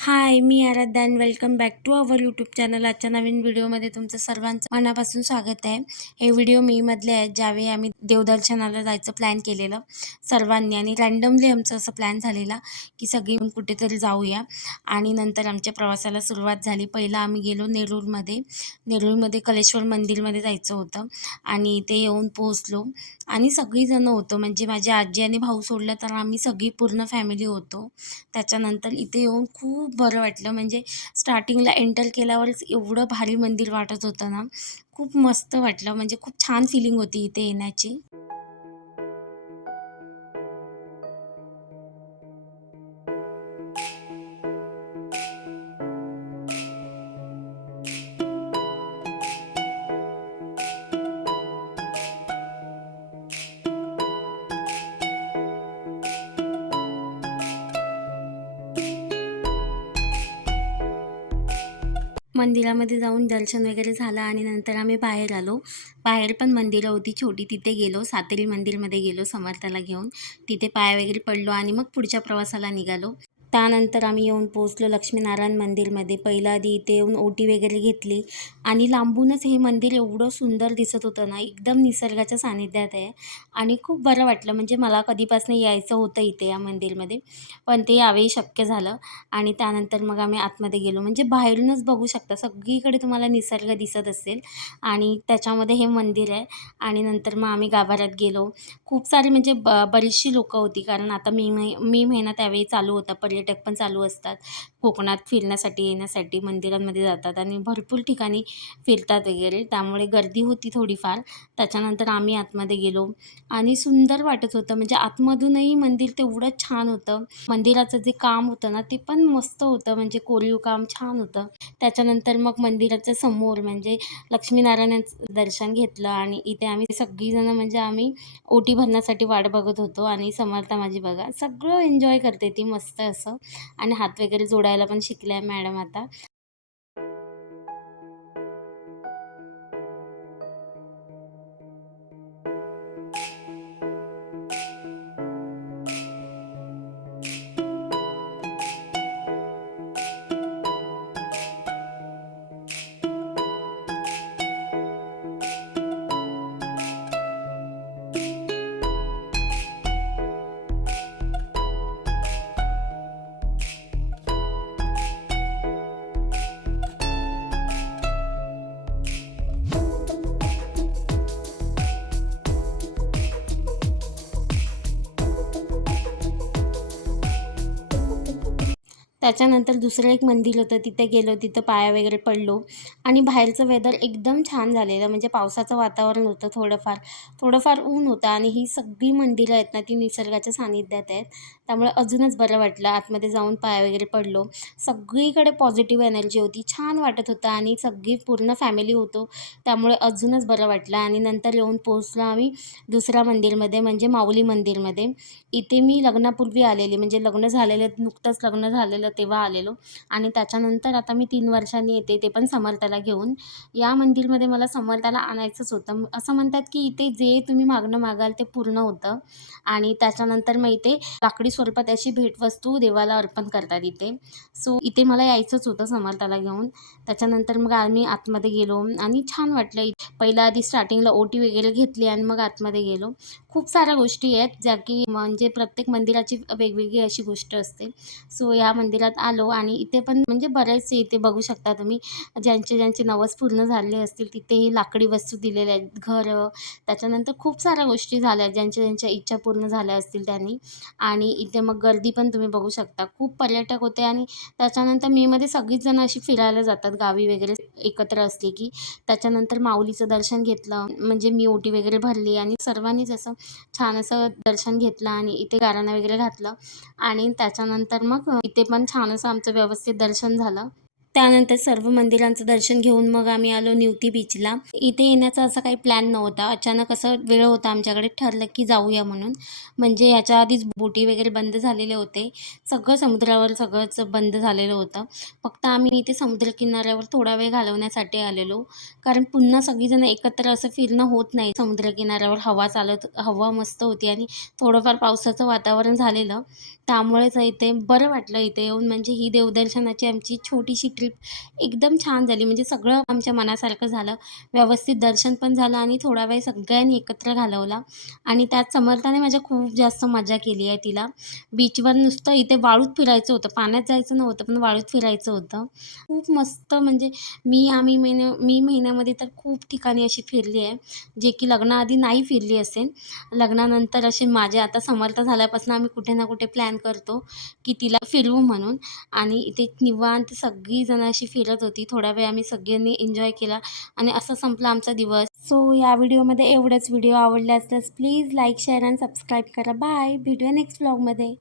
हाय, मी Aradhya and welcome back to our YouTube channel. आजच्या नवीन व्हिडिओमध्ये तुमचं सर्वांचं मनापासून स्वागत आहे. हे व्हिडिओ मेमधले आहेत, ज्यावेळी आम्ही देवदर्शनाला जायचं प्लॅन केलेलं सर्वांनी आणि रँडमली आमचं असं प्लॅन झालेला की सगळी मिळून कुठेतरी जाऊया. आणि नंतर आमच्या प्रवासाला सुरुवात झाली. पहिला आम्ही गेलो नेरूळमध्ये कलेश्वर मंदिरमध्ये जायचं होतं आणि इथे येऊन पोहोचलो आणि सगळीजणं होतो, म्हणजे माझी आजी आणि भाऊ सोडलं तर आम्ही सगळी पूर्ण फॅमिली होतो. त्याच्यानंतर इथे येऊन खूप बरं वाटलं. म्हणजे स्टार्टिंगला एंटर केल्यावरच एवढं भारी मंदिर वाटत होतं ना, खूप मस्त वाटलं. म्हणजे खूप छान फिलिंग होती इथे येण्याची. मंदिरामध्ये जाऊन दर्शन वगैरे झालं आणि नंतर आम्ही बाहेर आलो. बाहेर पण मंदिरं होती छोटी, तिथे गेलो. सातेरी मंदिरमध्ये गेलो समर्थाला घेऊन. तिथे पाय वगैरे पडलो आणि मग पुढच्या प्रवासाला निघालो. त्यानंतर आम्ही येऊन पोहोचलो लक्ष्मीनारायण मंदिरमध्ये. पहिला आधी इथे येऊन ओटी वगैरे घेतली आणि लांबूनच हे मंदिर एवढं सुंदर दिसत होतं ना, एकदम निसर्गाच्या सानिध्यात आहे आणि खूप बरं वाटलं. म्हणजे मला कधीपासून यायचं होतं इथे या मंदिरमध्ये, पण ते यावेळी शक्य झालं. आणि त्यानंतर मग आम्ही आतमध्ये गेलो. म्हणजे बाहेरूनच बघू शकता सगळीकडे तुम्हाला निसर्ग दिसत असेल आणि त्याच्यामध्ये हे मंदिर आहे. आणि नंतर मग आम्ही गाभाऱ्यात गेलो. खूप सारी म्हणजे बरीचशी लोकं होती, कारण आता मे महिना त्यावेळी चालू होता. पर्यटक पण चालू असतात. कोकणात फिरण्यासाठी येण्यासाठी मंदिरांमध्ये जातात आणि भरपूर ठिकाणी फिरतात वगैरे, त्यामुळे गर्दी होती थोडीफार. त्याच्यानंतर आम्ही आतमध्ये गेलो आणि सुंदर वाटत होतं. म्हणजे आतमधूनही मंदिर तेवढं छान होतं. मंदिराचं जे काम होतं ना, ते पण मस्त होतं. म्हणजे कोरीव काम छान होतं. त्याच्यानंतर मग मंदिराच्या समोर म्हणजे लक्ष्मीनारायणाचं दर्शन घेतलं आणि इथे आम्ही सगळीजणं म्हणजे आम्ही ओटी भरण्यासाठी वाट बघत होतो. आणि समर्था माझी बघा सगळं एन्जॉय करते ती मस्त असं. आणि हात वगैरे जोडायला पण शिकल्या मॅडम आता. त्याच्यानंतर दुसरं एक मंदिर होतं, तिथे गेलो. तिथं पाया वगैरे पडलो आणि बाहेरचं वेदर एकदम छान झालेलं. म्हणजे पावसाचं वातावरण होतं थोडंफार. थोडंफार ऊन होतं आणि ही सगळी मंदिरं आहेत ना, ती निसर्गाच्या सानिध्यात आहेत. त्यामुळे अजूनच बरं वाटलं. आतमध्ये जाऊन पाया वगैरे पडलो. सगळीकडे पॉझिटिव्ह एनर्जी होती. छान वाटत होतं आणि सगळी पूर्ण फॅमिली होतो. त्यामुळे अजूनच बरं वाटलं. आणि नंतर येऊन पोहोचलो आम्ही दुसऱ्या मंदिरमध्ये, म्हणजे माऊली मंदिरमध्ये. इथे मी लग्नापूर्वी आलेली, म्हणजे लग्न झालेलं नुकतंच लग्न झालेलं तेव्हा आलेलो. आणि त्याच्यानंतर आता मी 3 वर्षांनी येते, ते पण समर्थाला घेऊन. या मंदिरमध्ये मला समर्थाला आणायचंच होतं. असं म्हणतात की इथे जे तुम्ही मागणं मागाल ते पूर्ण होतं. आणि त्याच्यानंतर मग इथे लाकडी स्वरूपात अशी भेटवस्तू देवाला अर्पण करतात इथे. सो इथे मला यायचंच होतं समर्थाला घेऊन. त्याच्यानंतर मग आम्ही आतमध्ये गेलो आणि छान वाटलं. पहिला आधी स्टार्टिंगला ओटी वगैरे घेतली आणि मग आतमध्ये गेलो. खूप साऱ्या गोष्टी आहेत, ज्या की म्हणजे प्रत्येक मंदिराची वेगवेगळी अशी गोष्ट असते. सो या मंदिरात आलो आणि इथे पण म्हणजे बरेचसे इथे बघू शकता तुम्ही, ज्यांचे नवस पूर्ण झाले असतील तिथेही लाकडी वस्तू दिलेल्या आहेत. घरं, त्याच्यानंतर खूप साऱ्या गोष्टी झाल्या ज्यांच्या इच्छा पूर्ण झाल्या असतील त्यांनी. आणि इथे मग गर्दी पण तुम्ही बघू शकता. खूप पर्यटक होते आणि त्याच्यानंतर मेमध्ये सगळीच जणं अशी फिरायला जातात गावी वगैरे एकत्र असली की. त्याच्यानंतर माऊलीचं दर्शन घेतलं. म्हणजे मी ओटी वगैरे भरली आणि सर्वांनीच असं छान असं दर्शन घेतलं आणि इथे गाऱ्हाणं वगैरे घातलं. आणि त्याच्यानंतर मग इथे पण छान असं आमचं व्यवस्थित दर्शन झालं. त्यानंतर सर्व मंदिरांचं दर्शन घेऊन मग आम्ही आलो निवती बीचला. इथे येण्याचा असा काही प्लॅन नव्हता. अचानक असं वेळ होता आमच्याकडे, ठरलं की जाऊया म्हणून. म्हणजे ह्याच्या आधीच बोटी वगैरे बंद झालेले होते. सगळं समुद्रावर सगळंच बंद झालेलं होतं. फक्त आम्ही इथे समुद्रकिनाऱ्यावर थोडा वेळ घालवण्यासाठी आलेलो. कारण पुन्हा सगळीजण एकत्र असं फिरणं होत नाही. समुद्रकिनाऱ्यावर हवा मस्त होती आणि थोडंफार पावसाचं वातावरण झालेलं. त्यामुळेच इथे बरं वाटलं इथे येऊन. म्हणजे ही देवदर्शनाची आमची छोटीशी ट्रिप एकदम छान झाली. म्हणजे सगळं आमच्या मनासारखं झालं. व्यवस्थित दर्शन पण झालं आणि थोडा वेळ सगळ्यांनी एकत्र घालवला आणि त्यात समर्थाने माझ्या खूप जास्त मजा केली आहे तिला. बीचवर नुसतं इथे वाळूत फिरायचं होतं. पाण्यात जायचं नव्हतं, पण वाळूत फिरायचं होतं. खूप मस्त म्हणजे मी महिन्यामध्ये तर खूप ठिकाणी अशी फिरली आहे, जे की लग्नाआधी नाही फिरली असेन. लग्नानंतर असे माझे आता समर्थ झाल्यापासून आम्ही कुठे ना कुठे प्लॅन करतो, की तिला फिरवू म्हणून. आणि इथे निवांत सगळीजणं अशी फिरत होती. थोडा वेळ आम्ही सगळ्यांनी एन्जॉय केला आणि असा संपला आमचा दिवस. सो या व्हिडिओमध्ये एवढंच. व्हिडिओ आवडला असल्यास प्लीज लाईक, शेअर आणि सबस्क्राईब करा. बाय. भेटूया नेक्स्ट व्लॉगमध्ये.